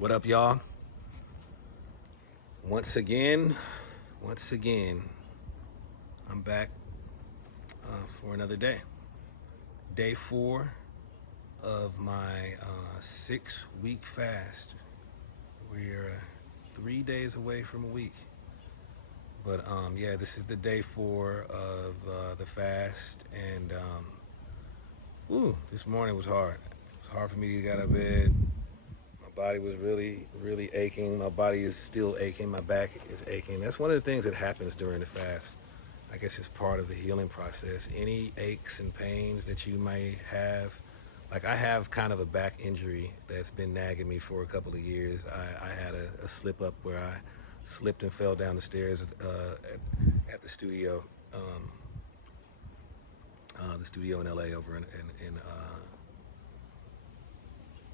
What up, y'all? Once again, I'm back for another day. Day 4 of my 6-week fast. We're 3 days away from a week. But yeah, this is the day 4 of the fast. And this morning was hard. It was hard for me to get out of bed. My body was really, really aching. My body is still aching. My back is aching. That's one of the things that happens during the fast. I guess it's part of the healing process. Any aches and pains that you may have, like I have kind of a back injury that's been nagging me for a couple of years. I had a slip up where I slipped and fell down the stairs at the studio in LA over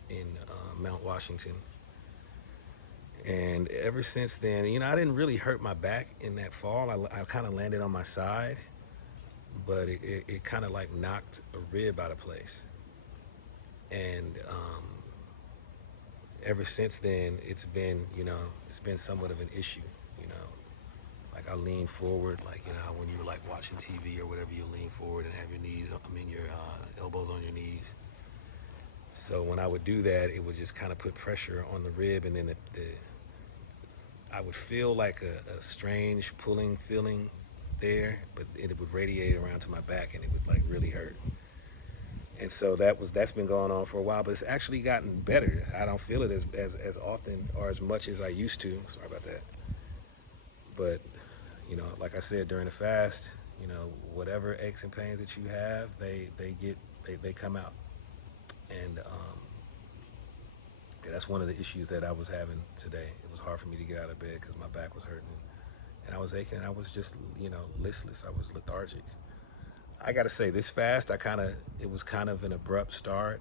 in Mount Washington. And ever since then, I didn't really hurt my back in that fall. I kind of landed on my side, but it kind of like knocked a rib out of place. And ever since then, it's been somewhat of an issue. You know, like I lean forward, like when you're like watching TV or whatever, you lean forward and have your elbows on your knees. So when I would do that, it would just kind of put pressure on the rib, and then I would feel like a strange pulling feeling there, but it would radiate around to my back, and it would like really hurt. And so that's been going on for a while, but it's actually gotten better. I don't feel it as often or as much as I used to. Sorry about that. But like I said during the fast, whatever aches and pains that you have, they come out. And yeah, that's one of the issues that I was having today. It was hard for me to get out of bed because my back was hurting, and I was aching. And I was just listless. I was lethargic. I gotta say, this fast, it was kind of an abrupt start.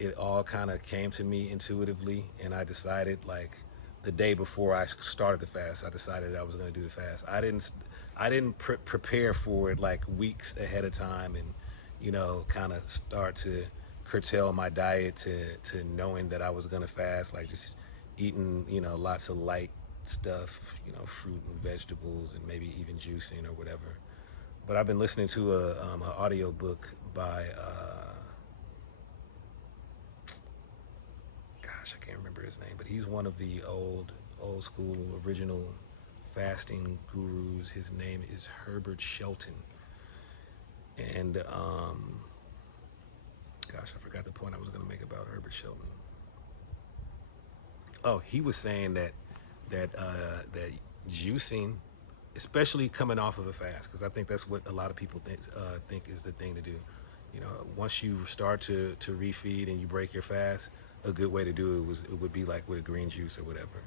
It all kind of came to me intuitively, and I decided like the day before I started the fast, I decided I was going to do the fast. I didn't prepare for it like weeks ahead of time, and kind of start to curtail my diet to knowing that I was going to fast, like just eating lots of light stuff, fruit and vegetables, and maybe even juicing or whatever. But I've been listening to an audio book by gosh, I can't remember his name, but he's one of the old school original fasting gurus. His name is Herbert Shelton. And gosh, I forgot the point I was going to make about Herbert Shelton. Oh, he was saying that juicing, especially coming off of a fast, because I think that's what a lot of people think is the thing to do. Once you start to refeed and you break your fast, a good way to do it would be like with a green juice or whatever.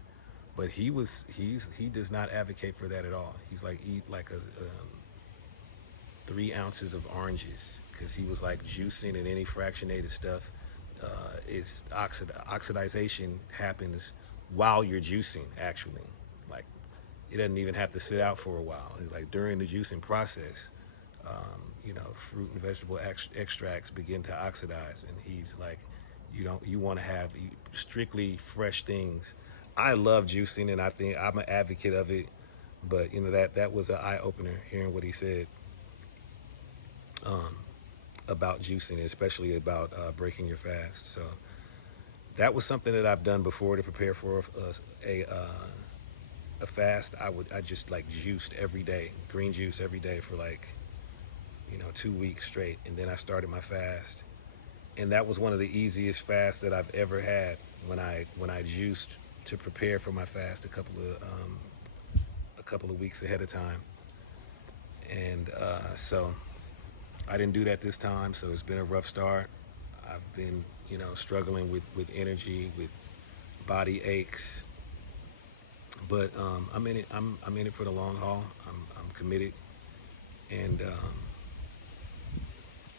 But he does not advocate for that at all. He's like eat like a 3 ounces of oranges, because he was like juicing and any fractionated stuff is oxidization happens while you're juicing actually. Like it doesn't even have to sit out for a while. It's like during the juicing process, fruit and vegetable extracts begin to oxidize, and he's like, you want to have strictly fresh things. I love juicing, and I think I'm an advocate of it. But that was an eye opener hearing what he said um, about juicing, especially about breaking your fast. So that was something that I've done before to prepare for a fast. I just like juiced every day, green juice every day for like 2 weeks straight, and then I started my fast, and that was one of the easiest fasts that I've ever had when I juiced to prepare for my fast a couple of weeks ahead of time, and so I didn't do that this time. So it's been a rough start. I've been struggling with energy, with body aches, but I'm in it. I'm in it for the long haul. I'm committed, and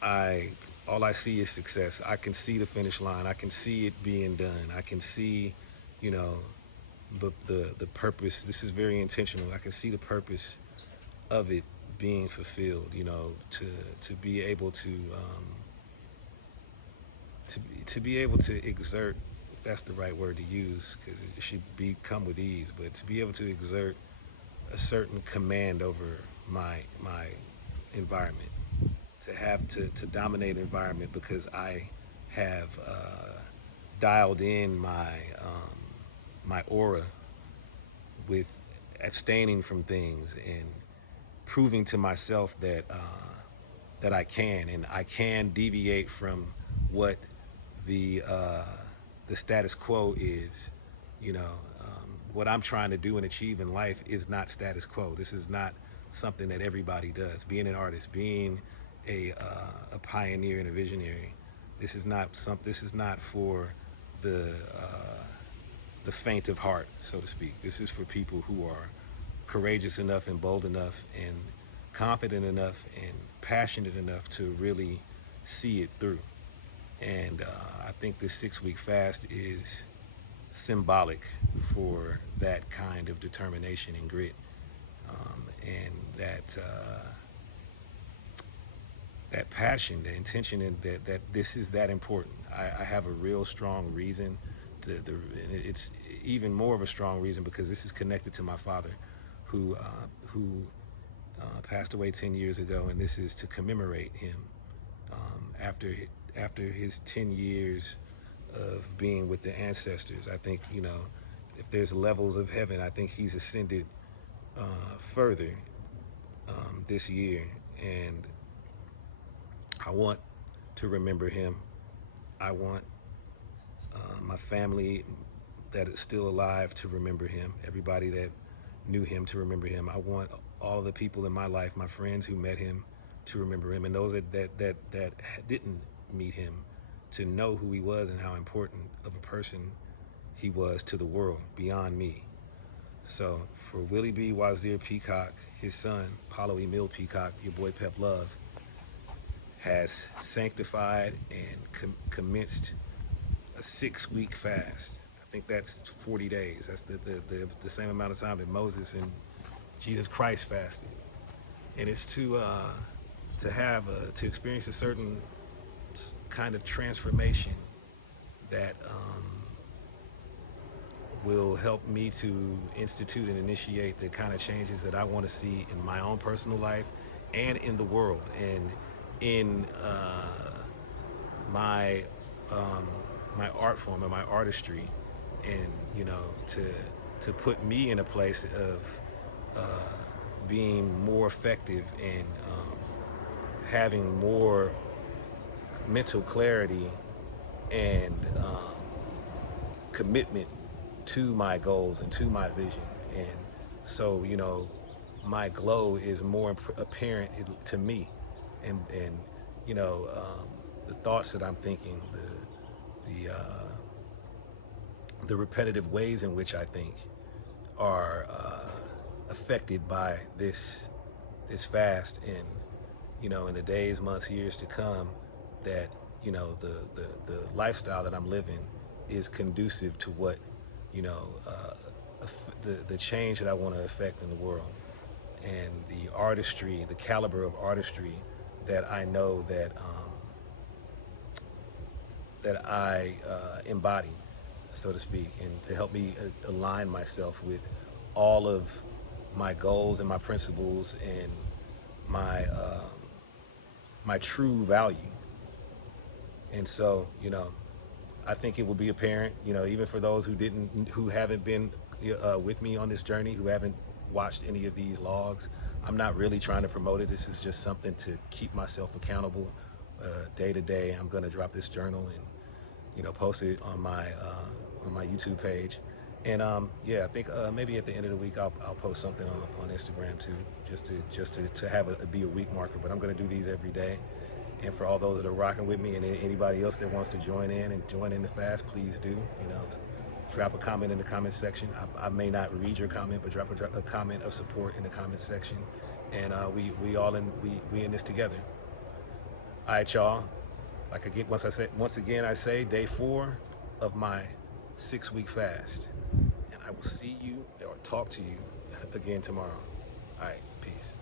I all I see is success. I can see the finish line. I can see it being done. I can see, you know, the purpose. This is very intentional. I can see the purpose of it being fulfilled. To be able to to be able to exert that's the right word to use, because it should be come with ease. But to be able to exert a certain command over my environment, to have to dominate environment because I have dialed in my aura with abstaining from things and proving to myself that I can deviate from what the uh, the status quo is. You know, what I'm trying to do and achieve in life is not status quo. This is not something that everybody does. Being an artist, being a pioneer and a visionary. This is not for the the faint of heart, so to speak. This is for people who are courageous enough and bold enough and confident enough and passionate enough to really see it through. And I think this 6 week fast is symbolic for that kind of determination and grit, and that passion, the intention, and that this is that important. I have a real strong reason it's even more of a strong reason because this is connected to my father, who passed away 10 years ago, and this is to commemorate him after his 10 years of being with the ancestors. I think, you know, if there's levels of heaven, I think he's ascended further this year, and I want to remember him. I want my family that is still alive to remember him. Everybody that knew him to remember him. I want all the people in my life, my friends who met him, to remember him, and those that didn't meet him, to know who he was and how important of a person he was to the world beyond me. So for Willie B. Wazir Peacock, his son, Paulo Emil Peacock, your boy Pep Love, has sanctified and commenced a 6 week fast. I think that's 40 days. That's the same amount of time that Moses and Jesus Christ fasted. And it's to have to experience a certain kind of transformation that will help me to institute and initiate the kind of changes that I want to see in my own personal life and in the world, and in my my art form and my artistry, and you know, to put me in a place of being more effective and having more mental clarity and commitment to my goals and to my vision. And so, you know, my glow is more apparent to me, and you know, the thoughts that I'm thinking, the repetitive ways in which I think are affected by this fast, and you know, in the days, months, years to come, that you know, the lifestyle that I'm living is conducive to what, you know, the change that I want to affect in the world, and the artistry, the caliber of artistry that I know that I embody, so to speak, and to help me align myself with all of my goals and my principles and my my true value. And so, you know, I think it will be apparent, you know, even for those who haven't been with me on this journey, who haven't watched any of these logs. I'm not really trying to promote it. This is just something to keep myself accountable day to day. I'm going to drop this journal and, you know, post it on my YouTube page. And yeah, I think maybe at the end of the week I'll post something on Instagram too, just to have be a week marker. But I'm going to do these every day. And for all those that are rocking with me, and anybody else that wants to join in the fast, please do. You know, drop a comment in the comment section. I may not read your comment, but drop a comment of support in the comment section. And we in this together. All right, y'all. Like once again I say, day 4 of my 6 week fast, and I will see you or talk to you again tomorrow. All right, peace.